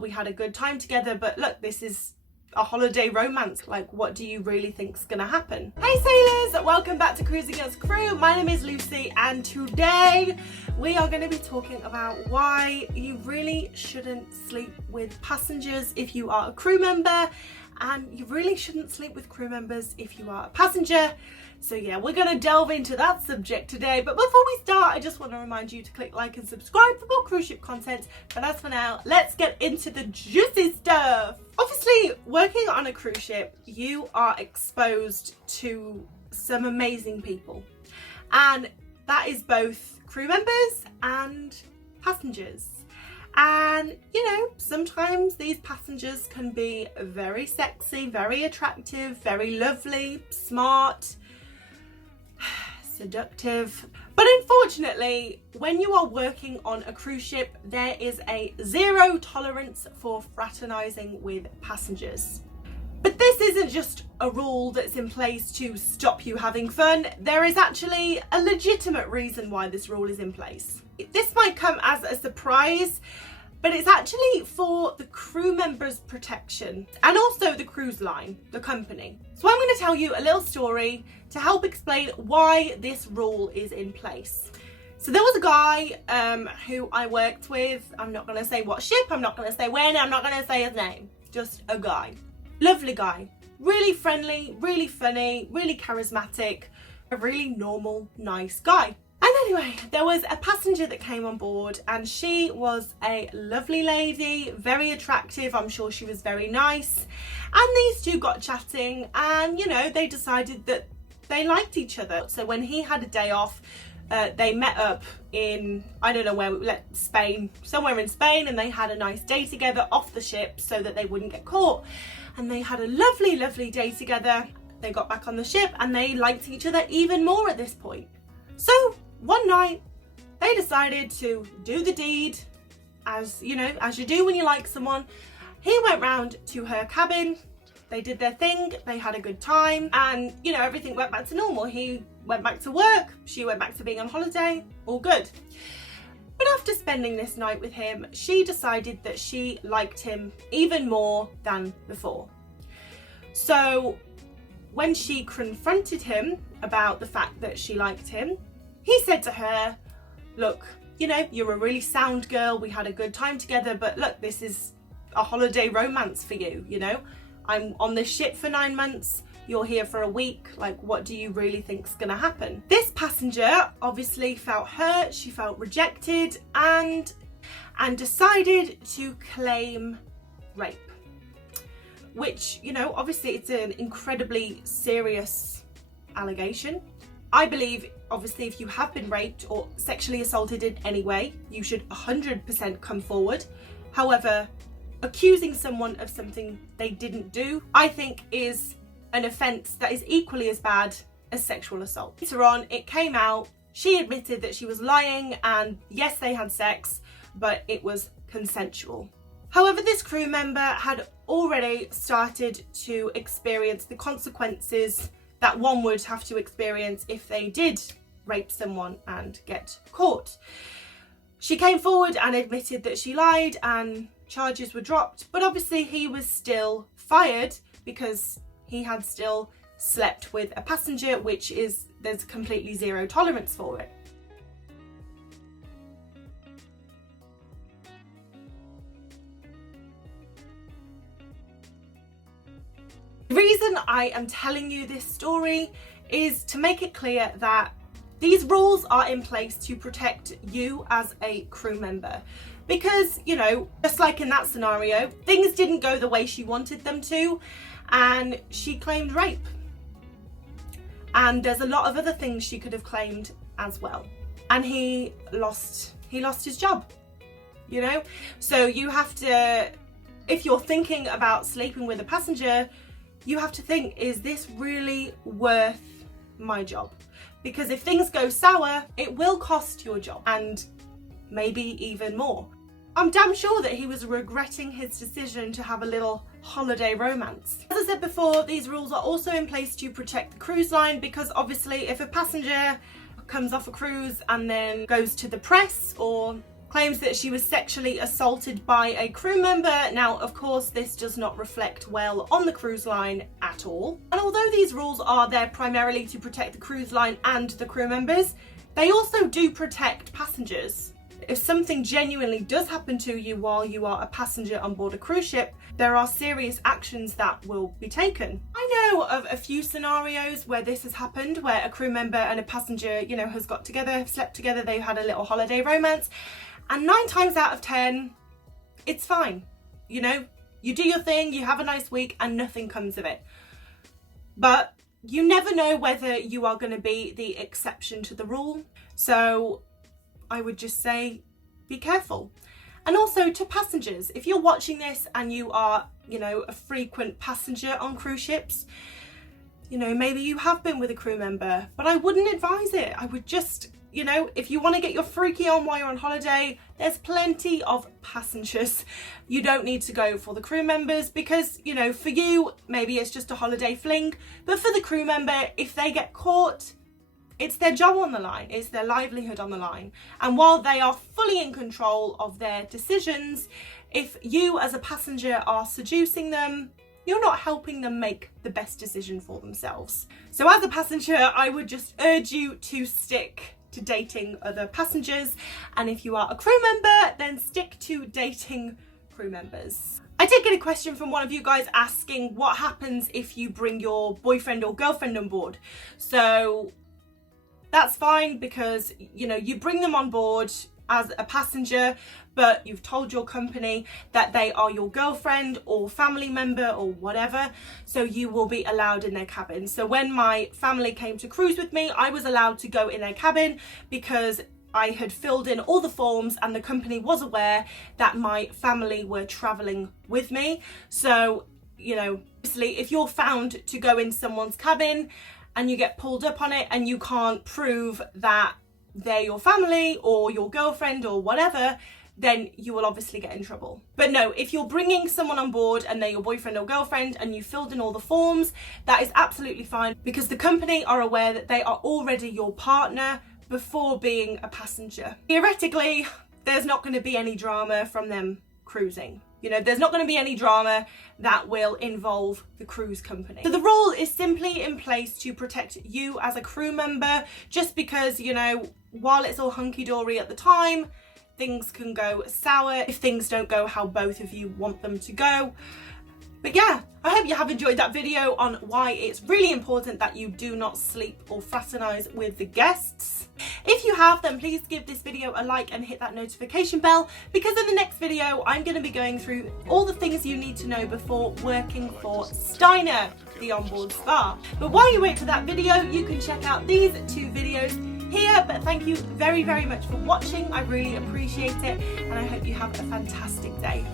We had a good time together, but look, this is a holiday romance. Like, what do you really think's gonna happen? Hey sailors, welcome back to Cruising Girls Crew. My name is Lucy, and today we are going to be talking about why you really shouldn't sleep with passengers if you are a crew member, and you really shouldn't sleep with crew members if you are a passenger. So yeah, we're going to delve into that subject today. But before we start, I just want to remind you to click like and subscribe for more cruise ship content. But as for now, let's get into the juicy stuff. Obviously, working on a cruise ship, you are exposed to some amazing people. And that is both crew members and passengers. And you know, sometimes these passengers can be very sexy, very attractive, very lovely, smart, seductive. But unfortunately, when you are working on a cruise ship, there is a zero tolerance for fraternizing with passengers. But this isn't just a rule that's in place to stop you having fun. There is actually a legitimate reason why this rule is in place. This might come as a surprise, but it's actually for the crew members' protection and also the cruise line, the company. So I'm going to tell you a little story to help explain why this rule is in place. So there was a guy who I worked with. I'm not going to say what ship, I'm not going to say when, I'm not going to say his name. Just a guy. Lovely guy. Really friendly, really funny, really charismatic, a really normal, nice guy. And anyway, there was a passenger that came on board, and she was a lovely lady, very attractive. I'm sure she was very nice. And these two got chatting, and you know, they decided that they liked each other. So when he had a day off, they met up in, I don't know where, Spain, somewhere in Spain, and they had a nice day together off the ship so that they wouldn't get caught. And they had a lovely, lovely day together. They got back on the ship and they liked each other even more at this point. So one night they decided to do the deed, as you know, as you do when you like someone. He went round to her cabin, they did their thing, they had a good time, and you know, everything went back to normal. He went back to work, she went back to being on holiday, all good. But after spending this night with him, she decided that she liked him even more than before. So when she confronted him about the fact that she liked him, he said to her, look, you know, you're a really sound girl, we had a good time together, but look, this is a holiday romance for you, you know? I'm on this ship for 9 months, you're here for a week, like what do you really think's gonna happen? This passenger obviously felt hurt, she felt rejected, and decided to claim rape. Which, you know, obviously it's an incredibly serious allegation. I believe, obviously, if you have been raped or sexually assaulted in any way, you should 100% come forward. However, accusing someone of something they didn't do, I think, is an offence that is equally as bad as sexual assault. Later on, it came out, she admitted that she was lying, and yes, they had sex, but it was consensual. However, this crew member had already started to experience the consequences that one would have to experience if they did rape someone and get caught. She came forward and admitted that she lied, and charges were dropped, but obviously he was still fired because he had still slept with a passenger, which is, there's completely zero tolerance for it. The reason I am telling you this story is to make it clear that these rules are in place to protect you as a crew member. Because, you know, just like in that scenario, things didn't go the way she wanted them to, and she claimed rape. And there's a lot of other things she could have claimed as well. And he lost his job, you know? So you have to, if you're thinking about sleeping with a passenger, you have to think, is this really worth my job? Because if things go sour, it will cost your job, and maybe even more. I'm damn sure that he was regretting his decision to have a little holiday romance. As I said before, these rules are also in place to protect the cruise line, because obviously if a passenger comes off a cruise and then goes to the press or claims that she was sexually assaulted by a crew member. Now, of course, this does not reflect well on the cruise line at all. And although these rules are there primarily to protect the cruise line and the crew members, they also do protect passengers. If something genuinely does happen to you while you are a passenger on board a cruise ship, there are serious actions that will be taken. I know of a few scenarios where this has happened, where a crew member and a passenger, you know, has got together, have slept together, they've had a little holiday romance, and 9 times out of 10, it's fine. You know, you do your thing, you have a nice week, and nothing comes of it. But you never know whether you are going to be the exception to the rule. So I would just say, be careful. And also to passengers, if you're watching this and you are, you know, a frequent passenger on cruise ships, you know, maybe you have been with a crew member, but I wouldn't advise it. I would just, you know, if you want to get your freaky on while you're on holiday, there's plenty of passengers. You don't need to go for the crew members because, you know, for you, maybe it's just a holiday fling, but for the crew member, if they get caught, it's their job on the line, it's their livelihood on the line. And while they are fully in control of their decisions, if you as a passenger are seducing them, you're not helping them make the best decision for themselves. So as a passenger, I would just urge you to stick to dating other passengers. And if you are a crew member, then stick to dating crew members. I did get a question from one of you guys asking what happens if you bring your boyfriend or girlfriend on board. So that's fine because, you know, you bring them on board as a passenger, but you've told your company that they are your girlfriend or family member or whatever, so you will be allowed in their cabin. So when my family came to cruise with me, I was allowed to go in their cabin because I had filled in all the forms and the company was aware that my family were traveling with me. So, you know, obviously if you're found to go in someone's cabin and you get pulled up on it and you can't prove that they're your family or your girlfriend or whatever, then you will obviously get in trouble. But no, if you're bringing someone on board and they're your boyfriend or girlfriend and you filled in all the forms, that is absolutely fine because the company are aware that they are already your partner before being a passenger. Theoretically, there's not going to be any drama from them cruising. You know, there's not going to be any drama that will involve the cruise company. So the rule is simply in place to protect you as a crew member, just because, you know, while it's all hunky-dory at the time, things can go sour if things don't go how both of you want them to go. But yeah, I hope you have enjoyed that video on why it's really important that you do not sleep or fraternize with the guests. If you have, then please give this video a like and hit that notification bell, because in the next video I'm going to be going through all the things you need to know before working for Steiner, the onboard spa. But while you wait for that video, you can check out these 2 videos here. But thank you very, very much for watching. I really appreciate it, and I hope you have a fantastic day.